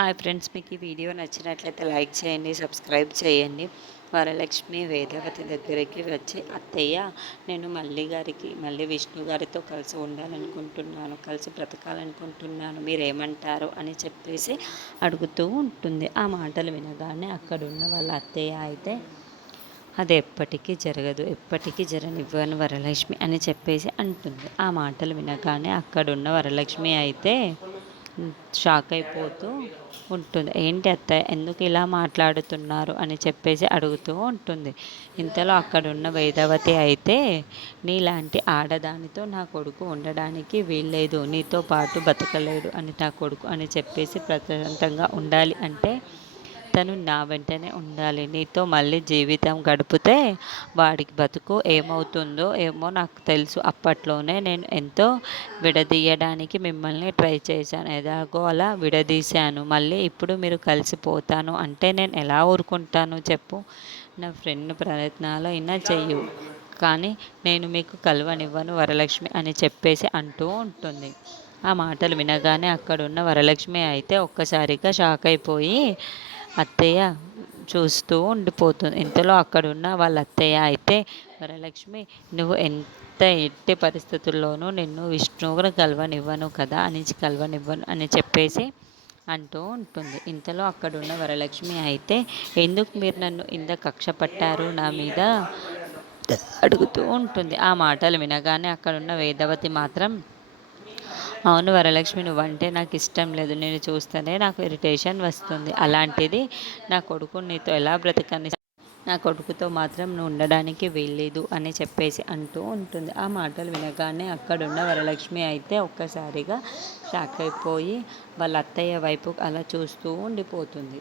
Hi friends, మీకు ఈ video నచ్చినట్లయితే లైక్ చేయండి, సబ్స్క్రైబ్ చేయండి. వరలక్ష్మి వేదవతి దగ్గరికి వచ్చి, అత్తయ్య నేను మళ్ళీ విష్ణు గారితో కలిసి ఉండాలనుకుంటున్నాను, కలిసి బ్రతకాలనుకుంటున్నాను, మీరేమంటారు అని చెప్పేసి అడుగుతూ ఉంటుంది. ఆ మాటలు వినగానే అక్కడున్న వాళ్ళ అత్తయ్య అయితే అది ఎప్పటికీ జరగదు, ఎప్పటికీ జరనివ్వను వరలక్ష్మి అని చెప్పేసి అంటుంది. ఆ మాటలు వినగానే అక్కడున్న వరలక్ష్మి అయితే షాక్ అయిపోతూ ఉంటుంది. ఏంటి అత్తయ్య ఎందుకు ఇలా మాట్లాడుతున్నారు అని చెప్పేసి అడుగుతూ ఉంటుంది. ఇంతలో అక్కడున్న వేదవతి అయితే, నీలాంటి ఆడదానితో నా కొడుకు ఉండడానికి వీల్లేదు, నీతో పాటు బతకలేడు అని నా కొడుకు అని చెప్పేసి ప్రశాంతంగా ఉండాలి అంటే తను నా వెంటనే ఉండాలి. నీతో మళ్ళీ జీవితం గడిపితే వాడికి బతుకు ఏమవుతుందో ఏమో నాకు తెలుసు. అప్పట్లోనే నేను ఎంతో విడదీయడానికి మిమ్మల్ని ట్రై చేశాను. ఎలాగో అలా విడదీశాను. మళ్ళీ ఇప్పుడు మీరు కలిసిపోతాను అంటే నేను ఎలా ఊరుకుంటాను చెప్పు? నా ఫ్రెండ్ ప్రయత్నాలు అయినా చెయ్యు, కానీ నేను మీకు కలవనివ్వను వరలక్ష్మి అని చెప్పేసి అంటూ ఉంటుంది. ఆ మాటలు వినగానే అక్కడున్న వరలక్ష్మి అయితే ఒక్కసారిగా షాక్ అయిపోయి అత్తయ్య చూస్తూ ఉండిపోతుంది. ఇంతలో అక్కడున్న వాళ్ళ అత్తయ్య అయితే, వరలక్ష్మి నువ్వు ఎట్టి పరిస్థితుల్లోనూ నిన్ను విష్ణువుని కలవనివ్వను అని చెప్పేసి అంటూ ఉంటుంది. ఇంతలో అక్కడున్న వరలక్ష్మి అయితే, ఎందుకు మీరు నన్ను ఇంత కక్ష పట్టారు నా మీద అడుగుతూ ఉంటుంది. ఆ మాటలు వినగానే అక్కడున్న వేదవతి మాత్రం, అవును వరలక్ష్మి, నువ్వంటే నాకు ఇష్టం లేదు, నేను చూస్తేనే నాకు ఇరిటేషన్ వస్తుంది, అలాంటిది నా కొడుకుని నీతో ఎలా బ్రతకని, నా కొడుకుతో మాత్రం నువ్వు ఉండడానికి వీల్లేదు అని చెప్పేసి అంటూ ఉంటుంది. ఆ మాటలు వినగానే అక్కడున్న వరలక్ష్మి అయితే ఒక్కసారిగా షాక్ అయిపోయి వాళ్ళ అత్తయ్య వైపు అలా చూస్తూ ఉండిపోతుంది.